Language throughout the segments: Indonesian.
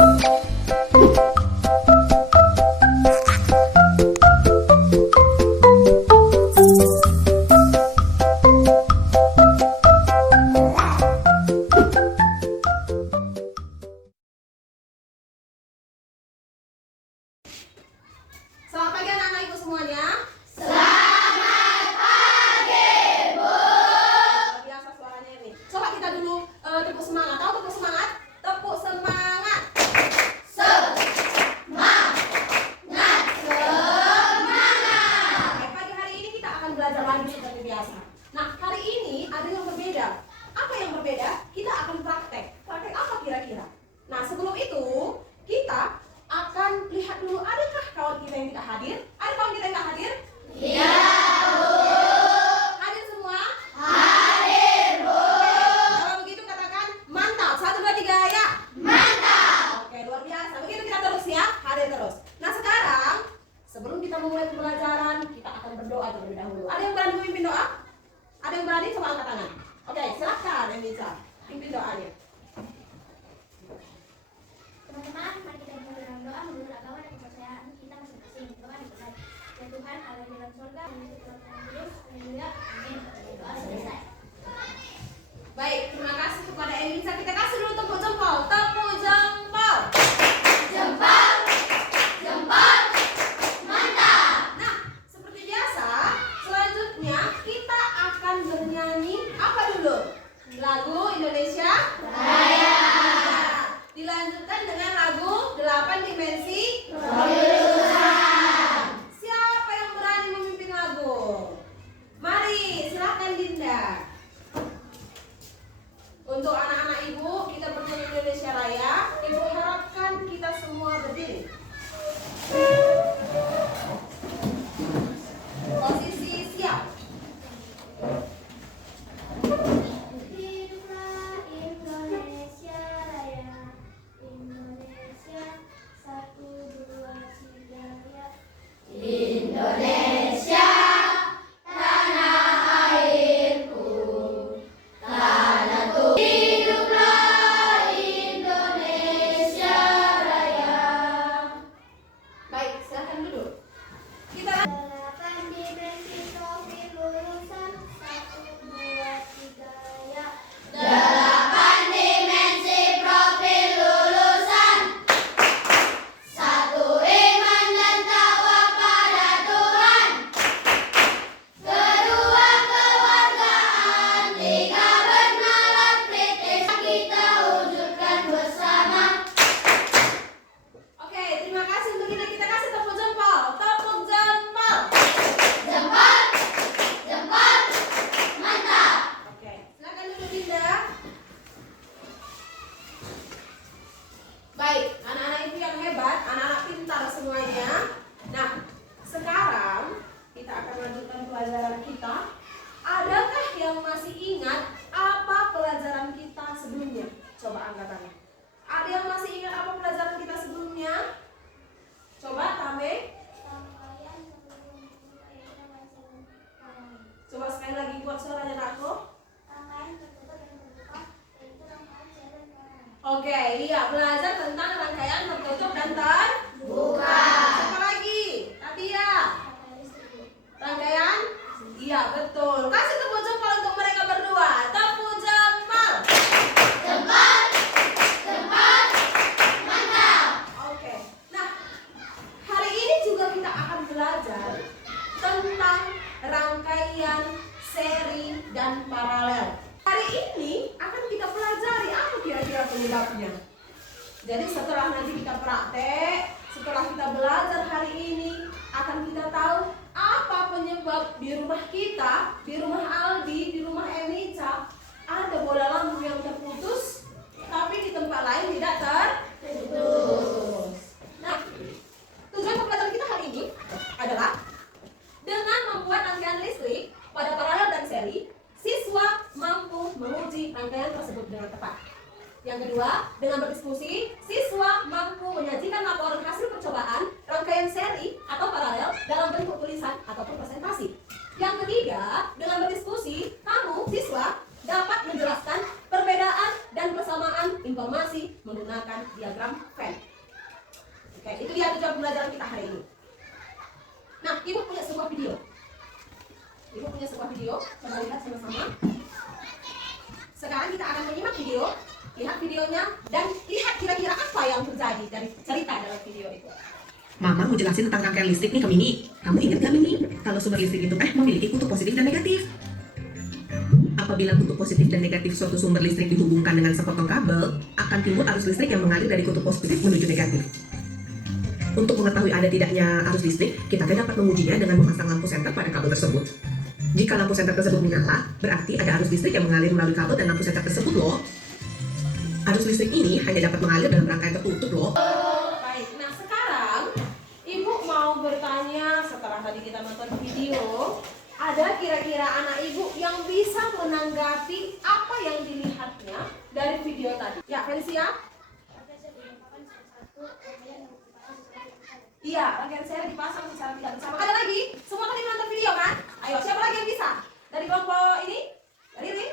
Selamat pagi anak-anak ibu semuanya. Selamat pagi, Bu. Biasa suaranya ini. Coba kita dulu tepuk semangat. Tahu tepuk semangat? Tepuk semangat. Semangat. Oke, pagi hari ini kita akan belajar lagi seperti biasa. Nah, hari ini ada yang berbeda. Apa yang berbeda? Kita akan praktek. Praktek apa kira-kira? Nah, sebelum itu kita akan lihat dulu adakah kawan kita yang tidak hadir? Ada kawan kita yang tidak hadir? Iya, Bu. Hadir semua? Hadir, Bu. Kalau begitu katakan mantap. 1, 2, 3 ya. Mantap. Oke, luar biasa. Begitu kita terus ya, hadir terus. Nah, sekarang sebelum kita memulai pembelajaran, kita akan berdoa terlebih dahulu. Ada yang berani memimpin doa? Ada yang berani? Coba angkat tangan. Oke, silakan Emisa. Pimpin doanya. Teman-teman, mari kita mulai dengan doa menurut agama dan kepercayaan kita masing-masing. Doa dimulai. Ya Tuhan, Allah di dalam surga, haleluya, amin. Doa selesai. Baik, terima kasih kepada Emisa. Kita kasih dulu tepuk jempol. Tepuk jempol. Jempol. Jempol. Mantap. Nah, seperti biasa, selanjutnya kita akan bernyanyi apa dulu? Lagu Indonesia Raya. Dilanjutkan dengan lagu 8 Dimensi Kelulusan. Siapa yang berani memimpin lagu? Mari, silakan Dinda. Untuk anak-anak ibu, kita bernyanyi Indonesia Raya. Ibu harapkan kita semua berdiri. Posisi siap. Hiduplah Indonesia Raya, Indonesia 1, 2, 3 ya. Indonesia, tanah airku, tanahku. Hiduplah Indonesia Raya. Baik, silakan duduk. Kita 8 dimensi profil lulusan 1, 2, 3 ya. 8 dimensi profil lulusan. 1 iman dan takwa pada Tuhan. 2 kewargaan. 3 bernalar kritis kita wujudkan bersama. Oke, terima kasih untuk Dinda. Kita kasih tepuk jempol. Tepuk jempol. Jempol. Jempol. Mantap. Oke, silakan duduk Dinda. Baik, anak-anak ibu yang hebat, anak-anak pintar semuanya. Nah, sekarang kita akan lanjutkan pelajaran kita. Adakah yang masih ingat apa pelajaran kita sebelumnya? Coba angkat tangan. Ada yang masih ingat apa pelajaran kita sebelumnya? Coba, Tame. Rangkaian sebelum kita masing-masing. Coba sekali lagi buat suaranya aku. Rangkaian tertutup dan terbuka, yaitu rangkaian saya dan orang. Oke, iya, belajar tentang rangkaian tertutup dan terbuka. Siapa lagi? Nadia. Rangkaian listrik. Rangkaian? Iya, betul. Kasih tepuk jempol untuk mereka berdua. Tepuk jempol. Jempol. Jempol. Mantap. Oke. Nah, hari ini juga kita akan belajar tentang rangkaian, seri, dan paralel. Hari ini akan kita pelajari apa kira-kira penyebabnya. Jadi setelah nanti kita praktek, setelah kita belajar hari ini, akan kita tahu apa penyebab di rumah kita, di rumah Aldi, di rumah Emica, ada bola lampu yang terputus, tapi di tempat lain tidak terputus. Nah, tujuan pembelajaran kita hari ini adalah dengan membuat rangkaian listrik pada paralel dan seri, siswa mampu menguji rangkaian tersebut dengan tepat. Yang kedua, dengan berdiskusi, siswa mampu menyajikan laporan hasil percobaan rangkaian seri atau paralel dalam bentuk tulisan ataupun presentasi. Yang ketiga, dengan berdiskusi, kamu siswa dapat menjelaskan perbedaan dan persamaan informasi menggunakan menggunakan diagram Venn. Oke, itu dia tujuan pembelajaran kita hari ini. Nah, ibu punya sebuah video. Ibu punya sebuah video, coba lihat sama-sama. Sekarang kita akan menyimak video, lihat videonya, dan lihat kira-kira apa yang terjadi dari cerita dalam video itu. Mama mau jelasin tentang rangkaian listrik nih ke Mini. Kamu ingat gak Mini? Kalau sumber listrik itu memiliki kutub positif dan negatif. Apabila kutub positif dan negatif suatu sumber listrik dihubungkan dengan sepotong kabel, akan timbul arus listrik yang mengalir dari kutub positif menuju negatif. Untuk mengetahui ada tidaknya arus listrik, kita dapat mengujinya dengan memasang lampu senter pada kabel tersebut. Jika lampu senter tersebut menyala, berarti ada arus listrik yang mengalir melalui kabel dan lampu senter tersebut loh. Arus listrik ini hanya dapat mengalir dalam rangkaian tertutup loh. Baik, nah sekarang ibu mau bertanya setelah tadi kita nonton video, ada kira-kira anak ibu yang bisa menanggapi apa yang dilihatnya dari video tadi? Ya, Felicia? Iya, rangkaian seri dipasang secara tidak bersama. Ada lagi? Semua tadi menonton video kan? Ayo, siapa lagi yang bisa? Dari kelompok ini? Riri?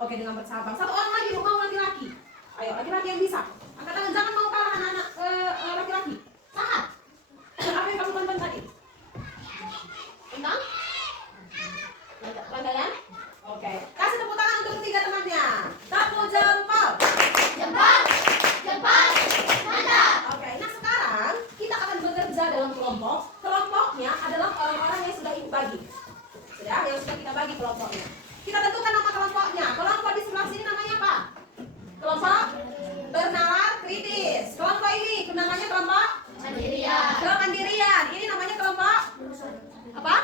Oke, dengan bercabang. Satu orang lagi, mau laki-laki. Ayo, laki-laki yang bisa. Angkat tangan, jangan mau kalah anak-anak laki-laki. Sahat. Apa yang kamu tonton tadi? Tentang? Rangkaian? Oke. Kasih tepuk tangan untuk ketiga temannya. Tepuk jempol. Jempol, jempol, mantap. Oke, nah sekarang kita akan bekerja dalam kelompok. Kelompoknya adalah orang-orang yang sudah ibu bagi. Sudah, yang sudah kita bagi kelompoknya. Kita tentukan nama kelompoknya. Kelompok di sebelah sini namanya apa? Kelompok bernalar kritis. Kelompok ini namanya kelompok Mandirian. kemandirian. Ini namanya kelompok apa?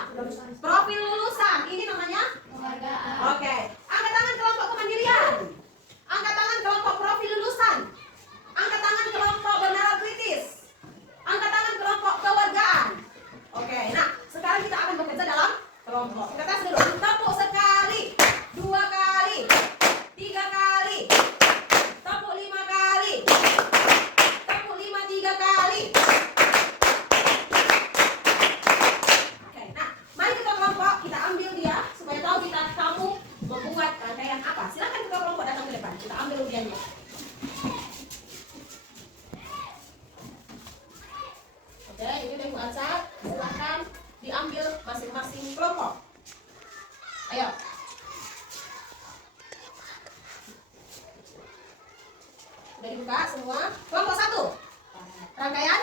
Profil lulusan. Ini namanya Penghargaan. oke. Angkat tangan kelompok kemandirian. Angkat tangan kelompok profil lulusan. Angkat tangan kelompok bernalar kritis. Angkat tangan kelompok kewargaan. Oke, nah sekarang kita akan bekerja dalam kelompok. Kita tes dulu. Tepuk sekali, 2 kali, 3 kali, tepuk 5 kali, tepuk 5 3 kali. Oke, nah mari kita kelompok, kita ambil dia supaya tahu kamu membuat rangkaian apa. Silakan kita kelompok datang ke depan. Kita ambil undiannya. Oke, ini udah muacat. Silakan diambil masing-masing kelompok. Ayo. Udah dibuka semua. Kelompok 1. Rangkaian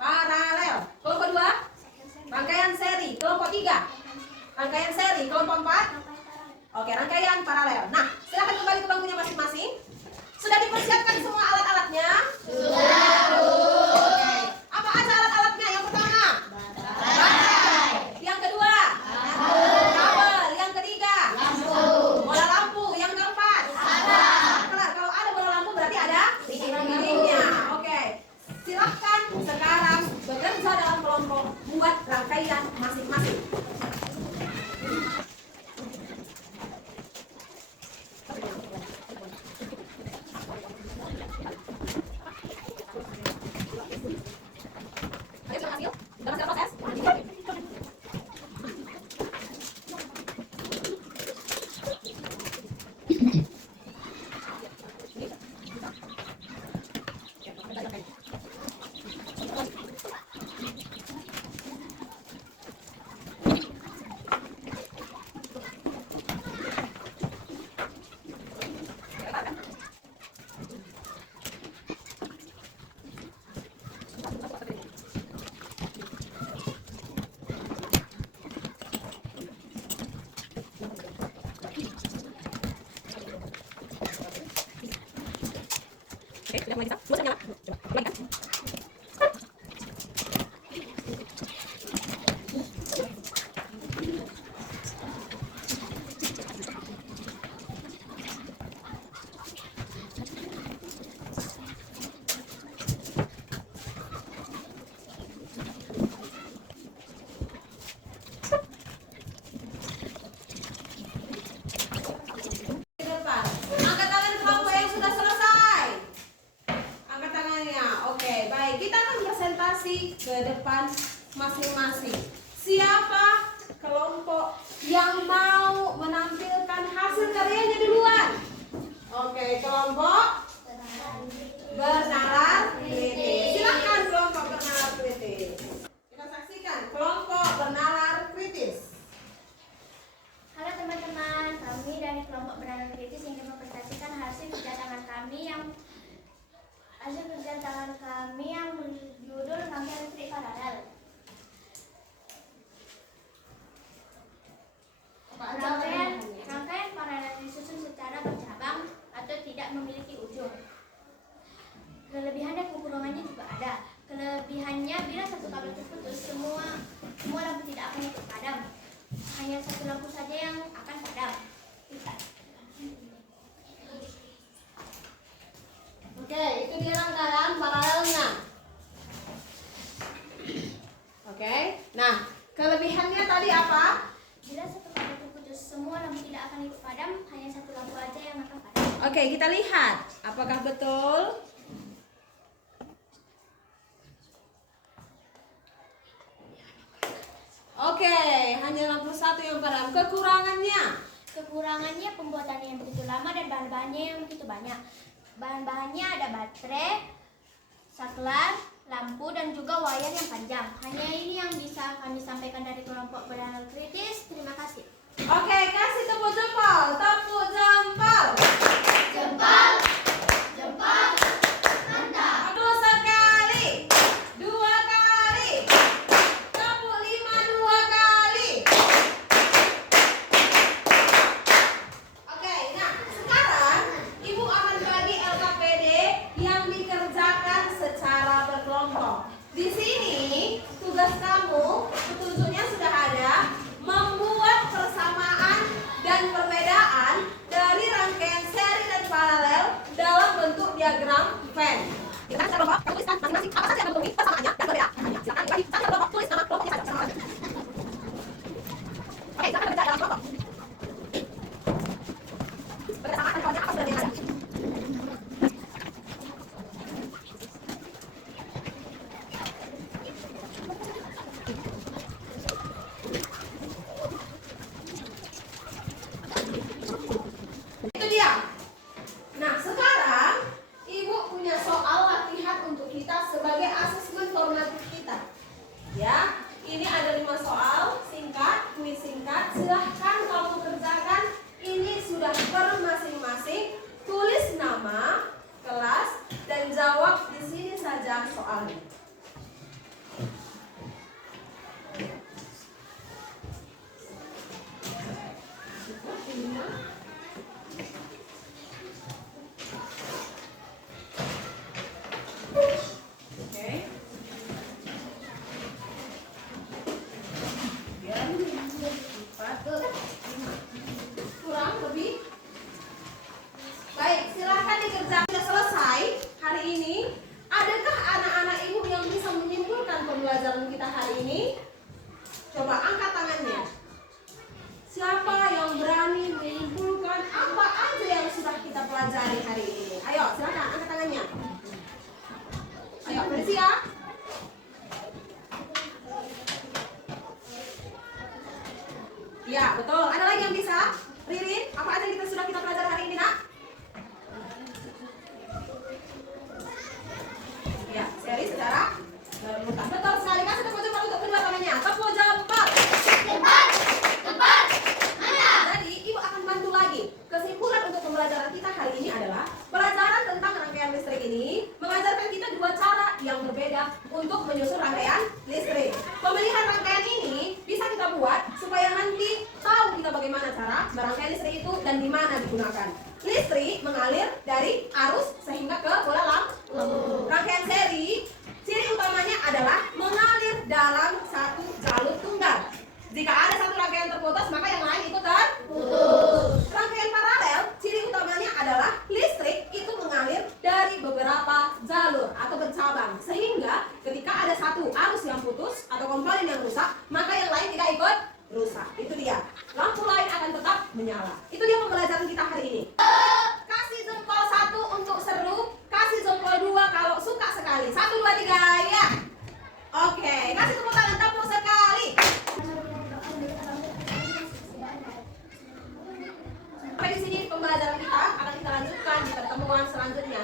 paralel. Kelompok 2. Rangkaian seri. Kelompok 3. Rangkaian seri. Kelompok 4. Oke, rangkaian paralel. Nah, silakan kembali ke bangkunya masing-masing. Sudah dipersiapkan semua alat-alatnya? Sudah, Bu. Oke. Apa aja alat-alatnya? Yang pertama, baterai. Yang kedua, kabel. Yang ketiga, bola lampu. Yang keempat, kalau ada bola lampu berarti ada listriknya. Oke. Silahkan sekarang bekerja dalam kelompok, buat rangkaian masing-masing. Ayo silakan hasil. Dalam segala proses. Oke, sudah mulai bisa. Dua sudah nyala. Coba, lagi kan? Di depan. Angkat tangan kelompok yang sudah selesai. Angkat tangannya. Oke, baik. Kita akan presentasi ke depan masing-masing. Siapa kelompok yang mau menampilkan hasil karyanya duluan? Oke, kami yang berjudul rangkaian listrik paralel. Rangkaian paralel disusun secara bercabang atau tidak memiliki ujung. Kelebihan dan kekurangannya juga ada. Kelebihannya, bila satu kabel terputus, semua lampu tidak akan ikut padam. Hanya satu lampu saja yang akan padam. Oke, itu dia rangkaian paralelnya. Oke, nah kelebihannya tadi apa? Bila satu kabel terputus, semua lampu tidak akan ikut padam. Hanya satu lampu aja yang akan padam. Oke, kita lihat apakah betul. Oke, hanya lampu satu yang padam. Kekurangannya pembuatannya yang begitu lama dan bahan-bahannya yang begitu banyak. Bahan-bahannya ada baterai, saklar, lampu, dan juga wayar yang panjang. Hanya ini yang bisa kami sampaikan dari kelompok penanganan kritis. Terima kasih. Oke, kasih tepuk jempol. Tepuk jempol. Jempol. Jempol. Mantap. Satu sekali, dua kali, tepuk 5 2 kali. Oke, nah sekarang Ibu akan bagi LKPD yang dikerjakan secara berkelompok. Di sini tugas kamu, petunjuknya sudah ada, membuat persamaan dan perbedaan dari rangkaian seri dan paralel dalam bentuk diagram Venn. Kita akan kelompok, tuliskan masing-masing apa saja yang memenuhi persamaannya dan perbedaannya. Silakan bagi satu kelompok, tulis nama kelompoknya saja bersama. Oke, silakan baca dalam kelompok. Persamaan dan kelompoknya apa sudah ada? Itu dia. Nah, sekarang Ibu punya soal latihan untuk kita sebagai asesmen formatif kita. Ya, ini ada 5 soal singkat, kuis singkat. Silahkan kamu kerjakan. Ini sudah per masing-masing. Tulis nama, kelas, dan jawab di sini saja soalnya. Oke. Biar 4 ke 5. Kurang lebih. Baik, silahkan dikerjakan. Sudah selesai hari ini. Adakah anak-anak Ibu yang bisa menyimpulkan pembelajaran kita hari ini? Coba angkat tangannya. Siapa yang berani menyimpulkan apa aja yang sudah kita pelajari hari ini? Ayo, silakan angkat tangannya. Ayo, berisi ya. Ya, betul. Ada lagi yang bisa? Ririn, apa aja yang sudah kita pelajari hari ini, Nak? Ya, seri secara berurutan. Betul sekali. Kasih tepuk jempol untuk kedua tangannya. Tepuk jempol. Jempol. Jempol. Mantap. Jadi, Ibu akan bantu lagi. Kesimpulan untuk pembelajaran kita hari ini adalah pelajaran tentang rangkaian listrik ini mengajarkan kita 2 cara yang berbeda untuk menyusun rangkaian listrik. Pemilihan rangkaian ini bisa kita buat supaya nanti tahu kita bagaimana cara merangkai listrik itu dan di mana digunakan. Listrik mengalir dari arus sehingga ke bola lampu. Rangkaian seri, ciri utamanya adalah mengalir dalam satu jalur tunggal. Jika ada satu rangkaian terputus, maka yang lain ikut terputus. Rangkaian paralel, ciri utamanya adalah listrik itu mengalir dari beberapa jalur atau bercabang. Sehingga ketika ada satu arus yang putus atau komponen yang rusak, maka yang lain tidak ikut rusak. Itu dia. Lampu lain akan tetap menyala. Itu dia pembelajaran kita hari ini. Kasih jempol 1 untuk seru, kasih jempol 2 kalau suka sekali. 1 2 3 ya. Oke, kasih tepuk tangan tepuk sekali. Sampai di sini pembelajaran kita akan kita lanjutkan di pertemuan selanjutnya.